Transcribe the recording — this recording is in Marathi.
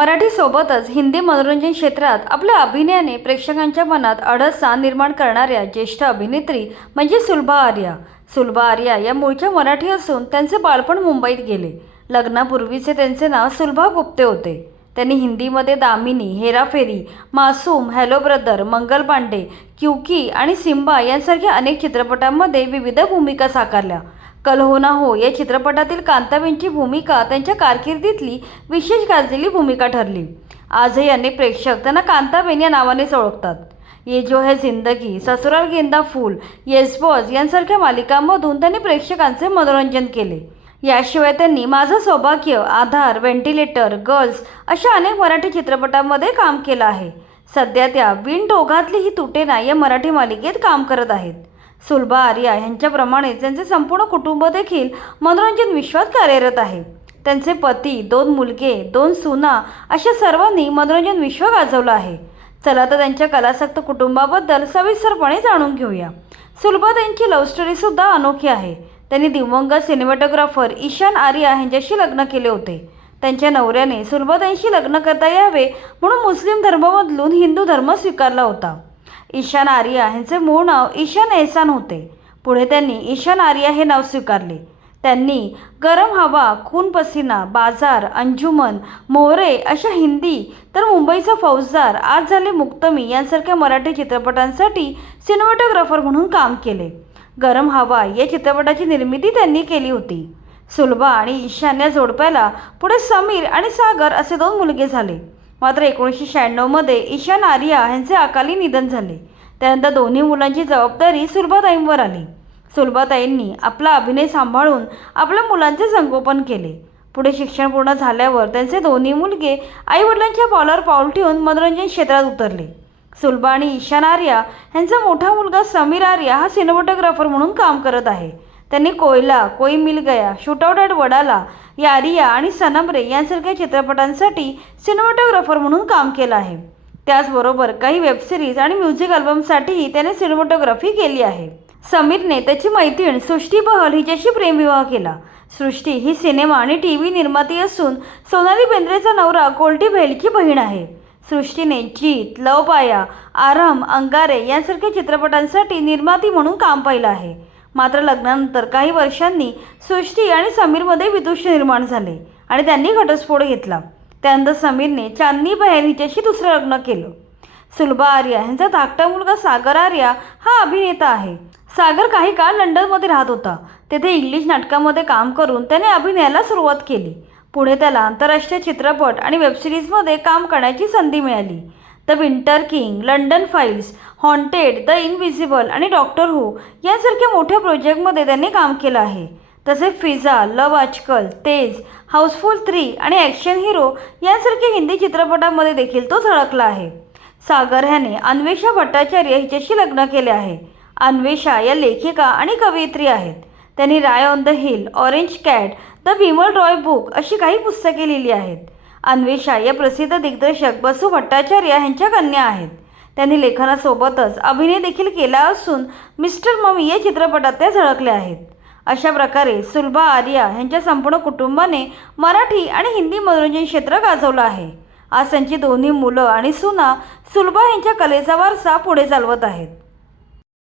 मराठीसोबतच हिंदी मनोरंजन क्षेत्रात आपल्या अभिनयाने प्रेक्षकांच्या मनात अडसा निर्माण करणाऱ्या ज्येष्ठ अभिनेत्री म्हणजे सुलभा आर्या. सुलभा आर्या या मूळच्या मराठी असून त्यांचे बालपण मुंबईत गेले. लग्नापूर्वीचे त्यांचे नाव सुलभा गुप्ते होते. त्यांनी हिंदीमध्ये दामिनी, हेराफेरी, मासूम, हॅलो ब्रदर, मंगल पांडे, क्यूकी आणि सिम्बा यांसारख्या अनेक चित्रपटांमध्ये विविध भूमिका साकारल्या. कल हो ना हो या चित्रपटातील कांताबाईंची भूमिका त्यांच्या कारकिर्दीतली विशेष गाजलेली भूमिका ठरली. आजही अनेक प्रेक्षक त्यांना कांताबाई या नावानेच ओळखतात. ये जो है जिंदगी, ससुराल गेंदा फूल, येस बॉस यांसारख्या मालिकांमधून त्यांनी प्रेक्षकांचे मनोरंजन केले. याशिवाय त्यांनी माझं सौभाग्य, आधार, व्हेंटिलेटर, गर्ल्स अशा अनेक मराठी चित्रपटांमध्ये काम केलं आहे. सध्या त्या विण ओघातली ही तुटेना या मराठी मालिकेत काम करत आहेत. सुलभा आर्या यांच्याप्रमाणेच त्यांचे संपूर्ण कुटुंब देखील मनोरंजन विश्वात कार्यरत आहे. त्यांचे पती, 2 मुलगे, 2 सुना अशा सर्वांनी मनोरंजन विश्व गाजवलं आहे. चला तर त्यांच्या कलासक्त कुटुंबाबद्दल सविस्तरपणे जाणून घेऊया. सुलभाताईंची लव्ह स्टोरीसुद्धा अनोखी आहे. त्यांनी दिवंगत सिनेमॅटोग्राफर ईशान आर्या यांच्याशी लग्न केले होते. त्यांच्या नवऱ्याने सुलभाताईंशी लग्न करता यावे म्हणून मुस्लिम धर्म हिंदू धर्म स्वीकारला होता. ईशान आर्या यांचे मूळ नाव ईशान एहसान होते. पुढे त्यांनी ईशान आर्या हे नाव स्वीकारले. त्यांनी गरम हवा, खून पसीना, बाजार, अंजुमन, मोहरे अशा हिंदी तर मुंबईचा फौजदार, आज झाले मुक्तमी यांसारख्या मराठी चित्रपटांसाठी सिनेमॅटोग्राफर म्हणून काम केले. गरम हवा या चित्रपटाची निर्मिती त्यांनी केली होती. सुलभा आणि ईशान या जोडप्याला पुढे समीर आणि सागर असे 2 मुलगे झाले. मात्र 1996मध्ये ईशान आर्या यांचे अकाली निधन झाले. त्यानंतर दोन्ही मुलांची जबाबदारी सुलभाताईंवर आली. सुलभाताईंनी आपला अभिनय सांभाळून आपल्या मुलांचे संगोपन केले. पुढे शिक्षण पूर्ण झाल्यावर त्यांचे दोन्ही मुलगे आईवडिलांच्या पावलावर पाऊल ठेवून मनोरंजन क्षेत्रात उतरले. सुलभा आणि ईशान आर्या यांचा मोठा मुलगा समीर आर्या हा सिनेमॅटोग्राफर म्हणून काम करत आहे. त्यांनी कोयला, कोई मिल गया, शूटआउट ॲट वडाला, यारिया आणि सनम रे यांसारख्या चित्रपटांसाठी सिनेमॅटोग्राफर म्हणून काम केलं आहे. त्याचबरोबर काही वेबसिरीज आणि म्युझिक अल्बमसाठीही त्याने सिनेमॅटोग्राफी केली आहे. समीरने त्याची मैत्रीण सृष्टी बहल हिच्याशी प्रेमविवाह केला. सृष्टी ही सिनेमा आणि TV निर्माती असून सोनाली बेंद्रेचा नवरा गोल्डी बहलची बहीण आहे. सृष्टीने जीत, लव पाया, आरम, अंगारे यांसारख्या चित्रपटांसाठी निर्माती म्हणून काम पाहिलं आहे. मात्र लग्नानंतर काही वर्षांनी सृष्टी आणि समीरमध्ये विदुष्य निर्माण झाले आणि त्यांनी घटस्फोट घेतला. त्यानंतर समीरने चांदनी बहल हिच्याशी दुसरं लग्न केलं. सुलभा आर्या यांचा धाकटा मुलगा सागर आर्या हा अभिनेता आहे. सागर काही काळ लंडनमध्ये राहत होता. तेथे इंग्लिश नाटकामध्ये काम करून त्याने अभिनयाला सुरुवात केली. पुढे त्याला आंतरराष्ट्रीय चित्रपट आणि वेबसिरीजमध्ये काम करण्याची संधी मिळाली. The winter king, London files, haunted, the invisible आणि डॉक्टर हू यांसारख्या मोठ्या प्रोजेक्टमध्ये त्यांनी काम केलं आहे. तसेच फिजा, लव आजकल, तेज, हाऊसफुल 3 आणि ॲक्शन हिरो यांसारख्या हिंदी चित्रपटांमध्ये देखील तो झळकला आहे. सागर ह्याने अन्वेषा भट्टाचार्य हिच्याशी लग्न केले आहे. अन्वेषा या लेखिका आणि कवयित्री आहेत. त्यांनी Rai on the hill, orange cat, the Vimal Roy book अशी काही पुस्तके लिहिली आहेत. अन्वेषा या प्रसिद्ध दिग्दर्शक बसू भट्टाचार्य यांच्या कन्या आहेत. त्यांनी लेखनासोबतच अभिनय देखील केला असून मिस्टर ममी या चित्रपटात त्या झळकल्या आहेत. अशा प्रकारे सुलभा आर्या यांच्या संपूर्ण कुटुंबाने मराठी आणि हिंदी मनोरंजन क्षेत्र गाजवलं आहे. आज त्यांची दोन्ही मुलं आणि सुना सुलभा यांच्या कलेचा वारसा पुढे चालवत आहेत.